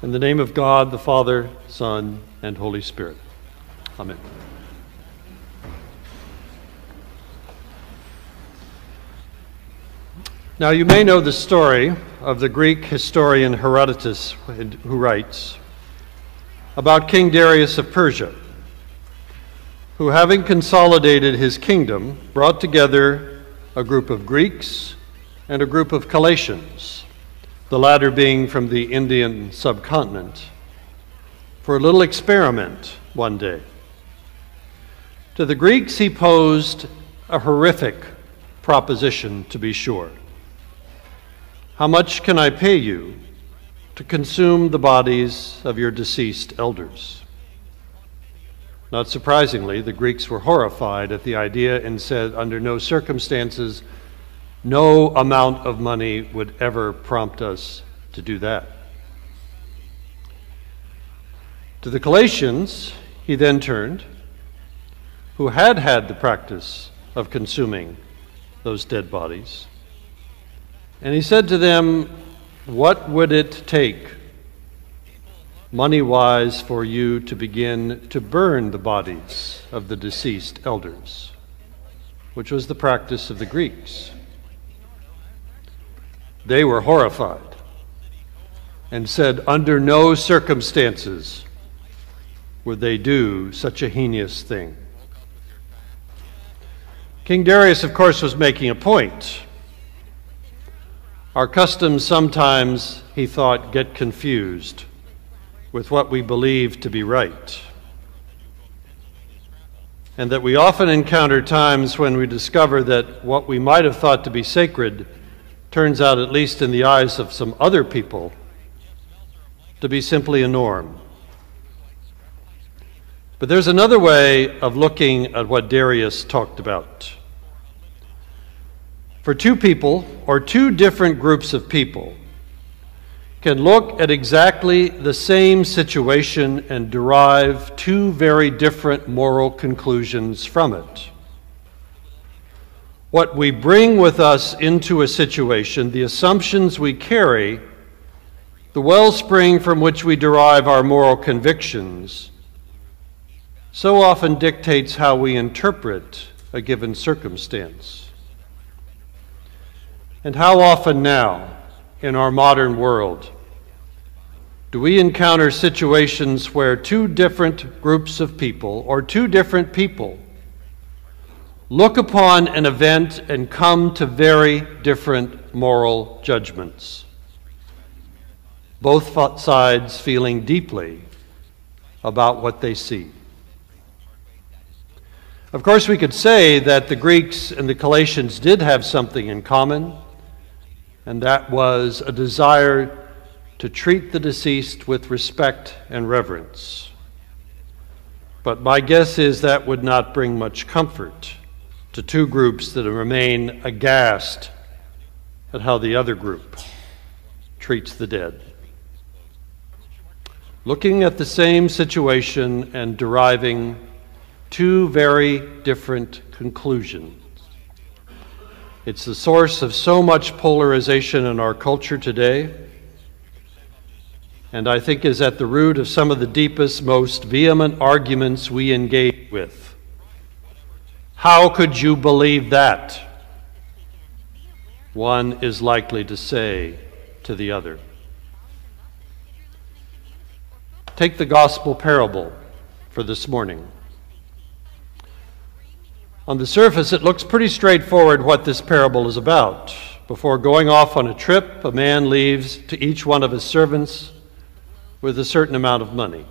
In the name of God, the Father, Son, and Holy Spirit. Amen. Now you may know the story of the Greek historian Herodotus, who writes about King Darius of Persia, who, having consolidated his kingdom, brought together a group of Greeks and a group of Chalatians, the latter being from the Indian subcontinent, for a little experiment one day. To the Greeks he posed a horrific proposition, to be sure. How much can I pay you to consume the bodies of your deceased elders? Not surprisingly, the Greeks were horrified at the idea and said, under no circumstances, no amount of money would ever prompt us to do that. To the Chalatians he then turned, who had had the practice of consuming those dead bodies, and he said to them, what would it take, money-wise, for you to begin to burn the bodies of the deceased elders, which was the practice of the Greeks? They were horrified and said, under no circumstances would they do such a heinous thing. King Darius, of course, was making a point. Our customs sometimes, he thought, get confused with what we believe to be right, and that we often encounter times when we discover that what we might have thought to be sacred turns out, at least in the eyes of some other people, to be simply a norm. But there's another way of looking at what Darius talked about. For two people, or two different groups of people, can look at exactly the same situation and derive two very different moral conclusions from it. What we bring with us into a situation, the assumptions we carry, the wellspring from which we derive our moral convictions, so often dictates how we interpret a given circumstance. And how often now, in our modern world, do we encounter situations where two different groups of people, or two different people, look upon an event and come to very different moral judgments, both sides feeling deeply about what they see? Of course, we could say that the Greeks and the Chalatians did have something in common, and that was a desire to treat the deceased with respect and reverence. But my guess is that would not bring much comfort to two groups that remain aghast at how the other group treats the dead. Looking at the same situation and deriving two very different conclusions. It's the source of so much polarization in our culture today, and I think is at the root of some of the deepest, most vehement arguments we engage with. How could you believe that? One is likely to say to the other. Take the gospel parable for this morning. On the surface, it looks pretty straightforward what this parable is about. Before going off on a trip, a man leaves to each one of his servants with a certain amount of money.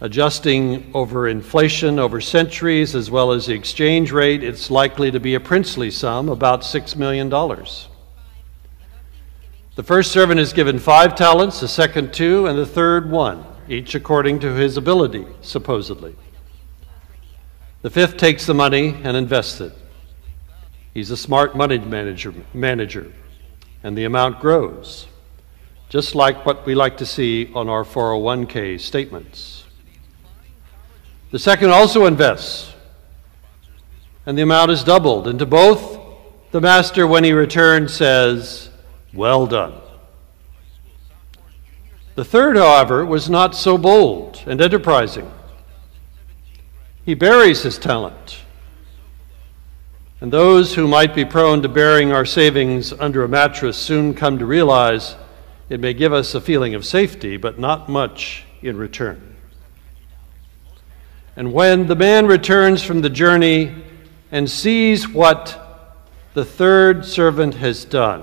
Adjusting over inflation over centuries, as well as the exchange rate, it's likely to be a princely sum, about $6 million. The first servant is given 5 talents, the second 2, and the third 1, each according to his ability, supposedly. The fifth takes the money and invests it. He's a smart money manager, and the amount grows, just like what we like to see on our 401k statements. The second also invests, and the amount is doubled. And to both, the master, when he returns, says, "Well done." The third, however, was not so bold and enterprising. He buries his talent. And those who might be prone to burying our savings under a mattress soon come to realize it may give us a feeling of safety, but not much in return. And when the man returns from the journey and sees what the third servant has done,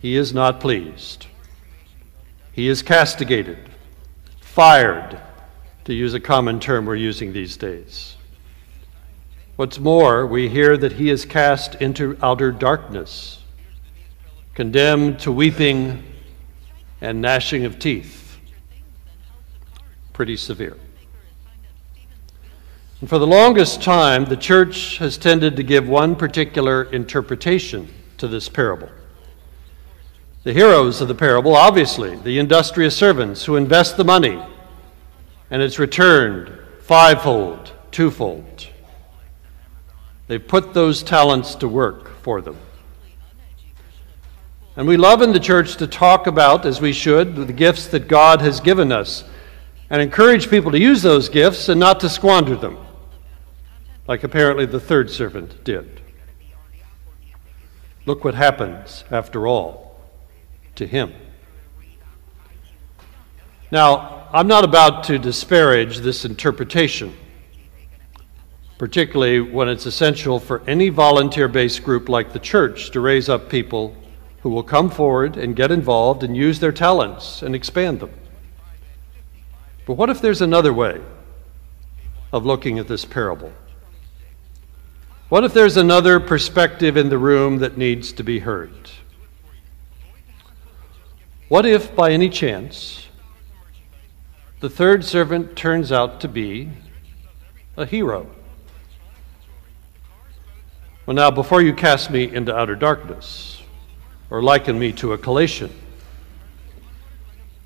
he is not pleased. He is castigated, fired, to use a common term we're using these days. What's more, we hear that he is cast into outer darkness, condemned to weeping and gnashing of teeth. Pretty severe. And for the longest time, the church has tended to give one particular interpretation to this parable. The heroes of the parable, obviously, the industrious servants who invest the money, and it's returned fivefold, twofold. They put those talents to work for them. And we love in the church to talk about, as we should, the gifts that God has given us and encourage people to use those gifts and not to squander them, like apparently the third servant did. Look what happens, after all, to him. Now, I'm not about to disparage this interpretation, particularly when it's essential for any volunteer-based group like the church to raise up people who will come forward and get involved and use their talents and expand them. But what if there's another way of looking at this parable? What if there's another perspective in the room that needs to be heard? What if, by any chance, the third servant turns out to be a hero? Well, now, before you cast me into outer darkness or liken me to a collation,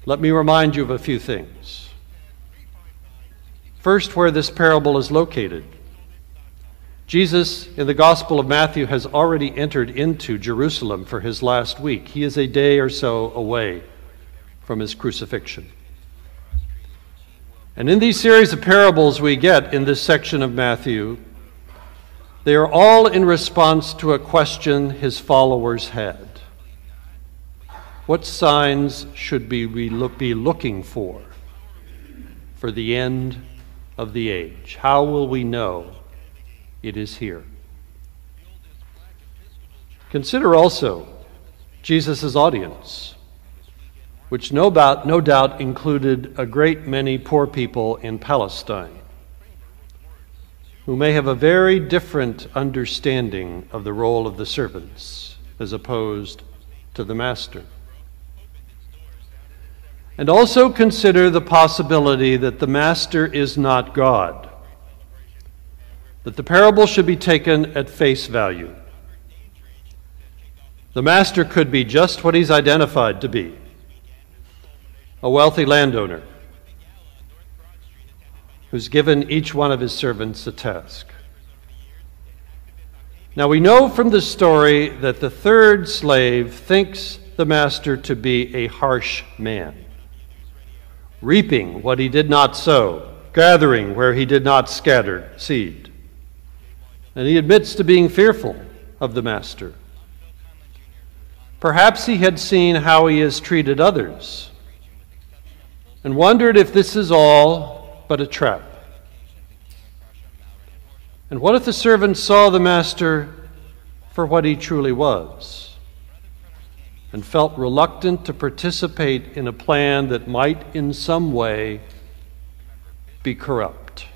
let me remind you of a few things. First, where this parable is located. Jesus, in the Gospel of Matthew, has already entered into Jerusalem for his last week. He is a day or so away from his crucifixion. And in these series of parables we get in this section of Matthew, they are all in response to a question his followers had. What signs should we be looking for the end of the age? How will we know it is here? Consider also Jesus' audience, which no doubt included a great many poor people in Palestine who may have a very different understanding of the role of the servants as opposed to the master. And also consider the possibility that the master is not God, that the parable should be taken at face value. The master could be just what he's identified to be, a wealthy landowner who's given each one of his servants a task. Now we know from the story that the third slave thinks the master to be a harsh man, reaping what he did not sow, gathering where he did not scatter seed. And he admits to being fearful of the master. Perhaps he had seen how he has treated others and wondered if this is all but a trap. And what if the servant saw the master for what he truly was and felt reluctant to participate in a plan that might in some way be corrupt?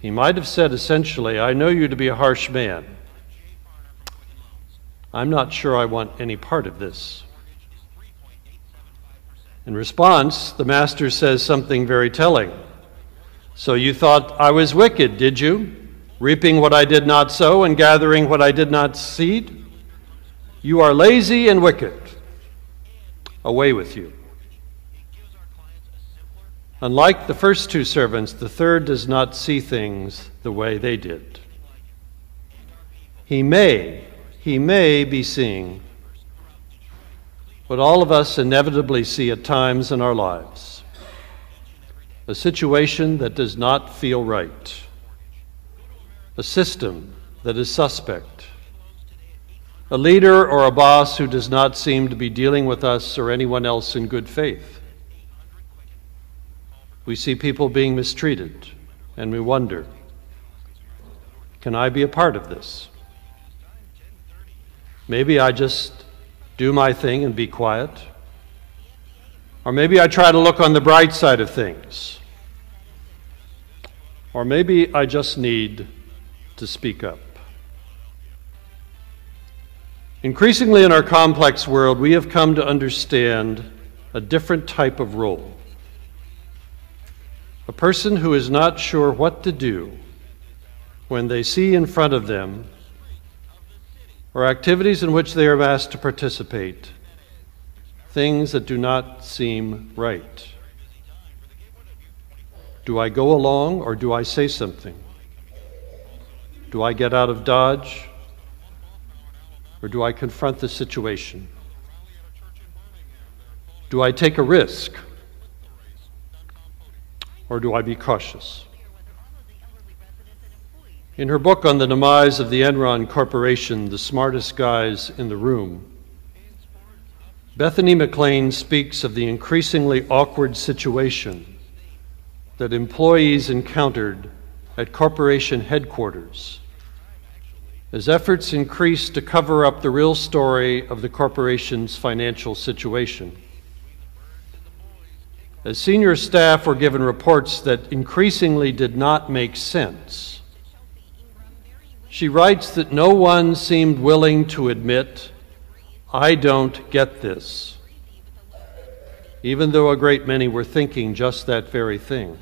He might have said essentially, I know you to be a harsh man. I'm not sure I want any part of this. In response, the master says something very telling. So you thought I was wicked, did you? Reaping what I did not sow and gathering what I did not seed? You are lazy and wicked. Away with you. Unlike the first two servants, the third does not see things the way they did. He may be seeing what all of us inevitably see at times in our lives: a situation that does not feel right, a system that is suspect, a leader or a boss who does not seem to be dealing with us or anyone else in good faith. We see people being mistreated, and we wonder, can I be a part of this? Maybe I just do my thing and be quiet. Or maybe I try to look on the bright side of things. Or maybe I just need to speak up. Increasingly in our complex world, we have come to understand a different type of role. A person who is not sure what to do when they see in front of them or activities in which they are asked to participate things that do not seem right. Do I go along or do I say something? Do I get out of Dodge or do I confront the situation? Do I take a risk or do I be cautious? In her book on the demise of the Enron Corporation, The Smartest Guys in the Room, Bethany McLean speaks of the increasingly awkward situation that employees encountered at corporation headquarters as efforts increased to cover up the real story of the corporation's financial situation. As senior staff were given reports that increasingly did not make sense, she writes that no one seemed willing to admit, "I don't get this," even though a great many were thinking just that very thing.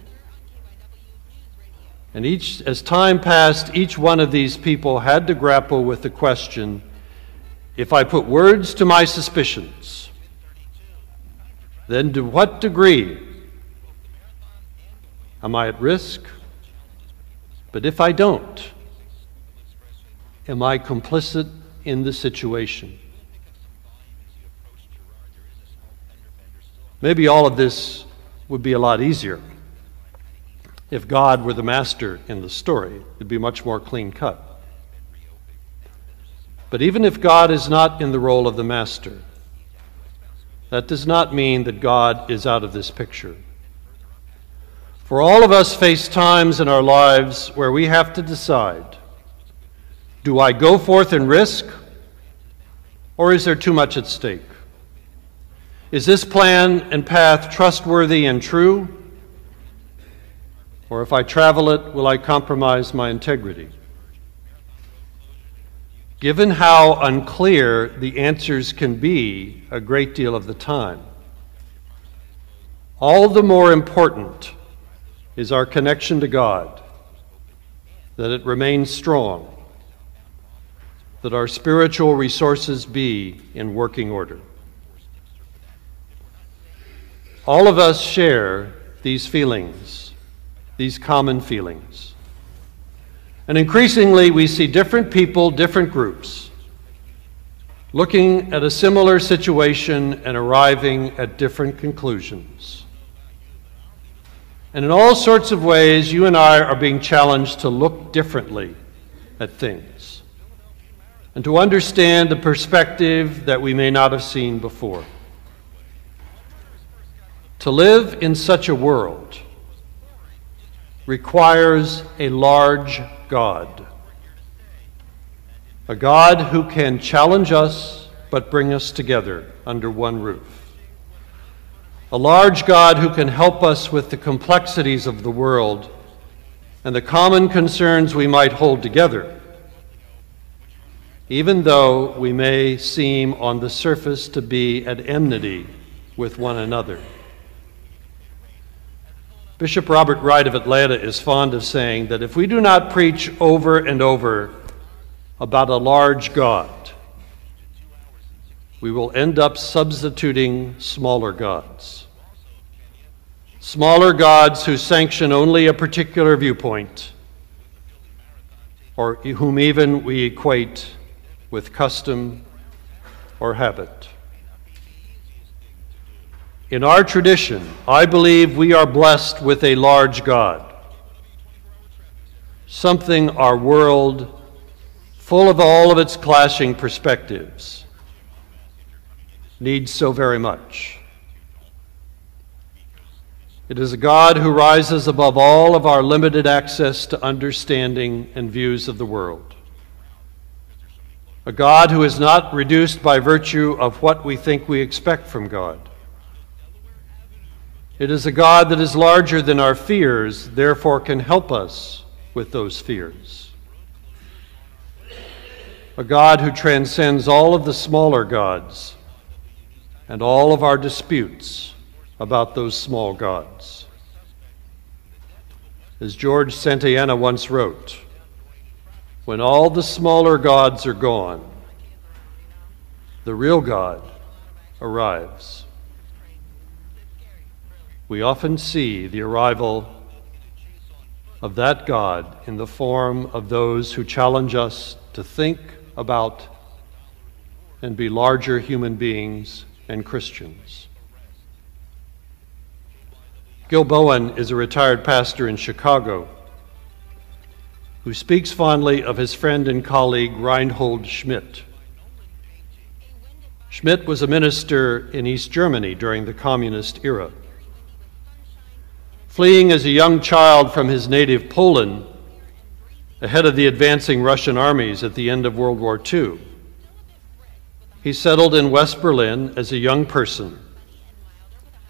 And as time passed, each one of these people had to grapple with the question, if I put words to my suspicions, then to what degree am I at risk? But if I don't, am I complicit in the situation? Maybe all of this would be a lot easier if God were the master in the story. It'd be much more clean cut. But even if God is not in the role of the master, that does not mean that God is out of this picture. For all of us face times in our lives where we have to decide, do I go forth and risk, or is there too much at stake? Is this plan and path trustworthy and true? Or if I travel it, will I compromise my integrity? Given how unclear the answers can be a great deal of the time, all the more important is our connection to God, that it remains strong, that our spiritual resources be in working order. All of us share these feelings, these common feelings. And increasingly, we see different people, different groups, looking at a similar situation and arriving at different conclusions. And in all sorts of ways, you and I are being challenged to look differently at things and to understand a perspective that we may not have seen before. To live in such a world requires a large God, a God who can challenge us but bring us together under one roof, a large God who can help us with the complexities of the world and the common concerns we might hold together, even though we may seem on the surface to be at enmity with one another. Bishop Robert Wright of Atlanta is fond of saying that if we do not preach over and over about a large God, we will end up substituting smaller gods. Smaller gods who sanction only a particular viewpoint, or whom even we equate with custom or habit. In our tradition, I believe we are blessed with a large God, something our world, full of all of its clashing perspectives, needs so very much. It is a God who rises above all of our limited access to understanding and views of the world. A God who is not reduced by virtue of what we think we expect from God. It is a God that is larger than our fears, therefore can help us with those fears. A God who transcends all of the smaller gods and all of our disputes about those small gods. As George Santayana once wrote, when all the smaller gods are gone, the real God arrives. We often see the arrival of that God in the form of those who challenge us to think about and be larger human beings and Christians. Gil Bowen is a retired pastor in Chicago who speaks fondly of his friend and colleague Reinhold Schmidt. Schmidt was a minister in East Germany during the communist era. Fleeing as a young child from his native Poland, ahead of the advancing Russian armies at the end of World War II, he settled in West Berlin as a young person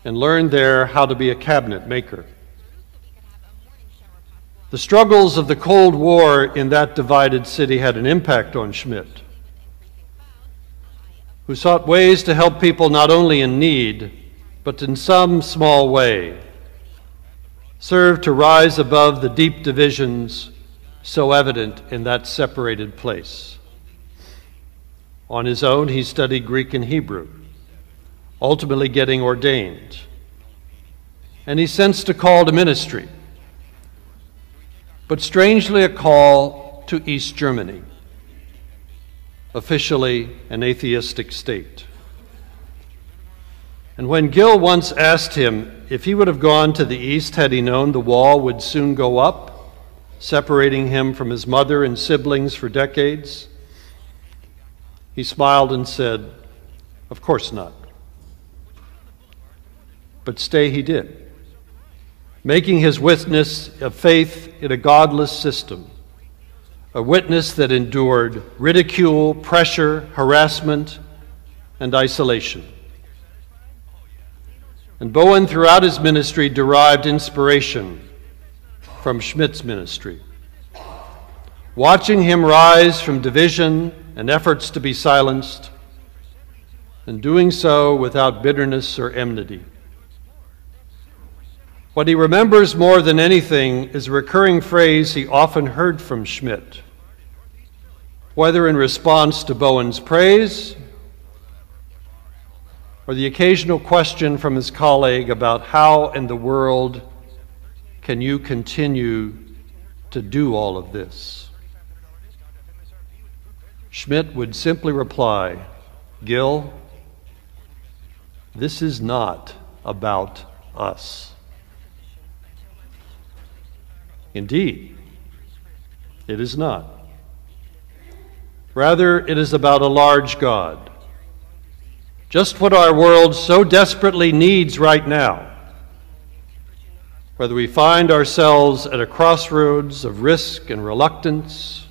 and learned there how to be a cabinet maker. The struggles of the Cold War in that divided city had an impact on Schmidt, who sought ways to help people not only in need, but in some small way serve to rise above the deep divisions so evident in that separated place. On his own, he studied Greek and Hebrew, ultimately getting ordained. And he sensed a call to ministry, but strangely a call to East Germany, officially an atheistic state. And when Gil once asked him if he would have gone to the east had he known the wall would soon go up, separating him from his mother and siblings for decades, he smiled and said, "Of course not." But stay he did, making his witness of faith in a godless system, a witness that endured ridicule, pressure, harassment, and isolation. And Bowen, throughout his ministry, derived inspiration from Schmidt's ministry. Watching him rise from division and efforts to be silenced, and doing so without bitterness or enmity. What he remembers more than anything is a recurring phrase he often heard from Schmidt, whether in response to Bowen's praise or the occasional question from his colleague about how in the world can you continue to do all of this. Schmidt would simply reply, "Gil, this is not about us." Indeed, it is not. Rather, it is about a large God, just what our world so desperately needs right now, whether we find ourselves at a crossroads of risk and reluctance,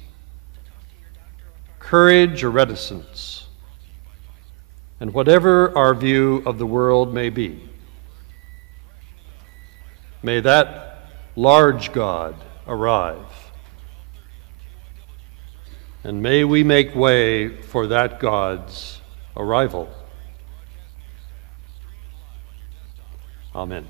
courage or reticence, and whatever our view of the world may be. May that large God arrive, and may we make way for that God's arrival. Amen.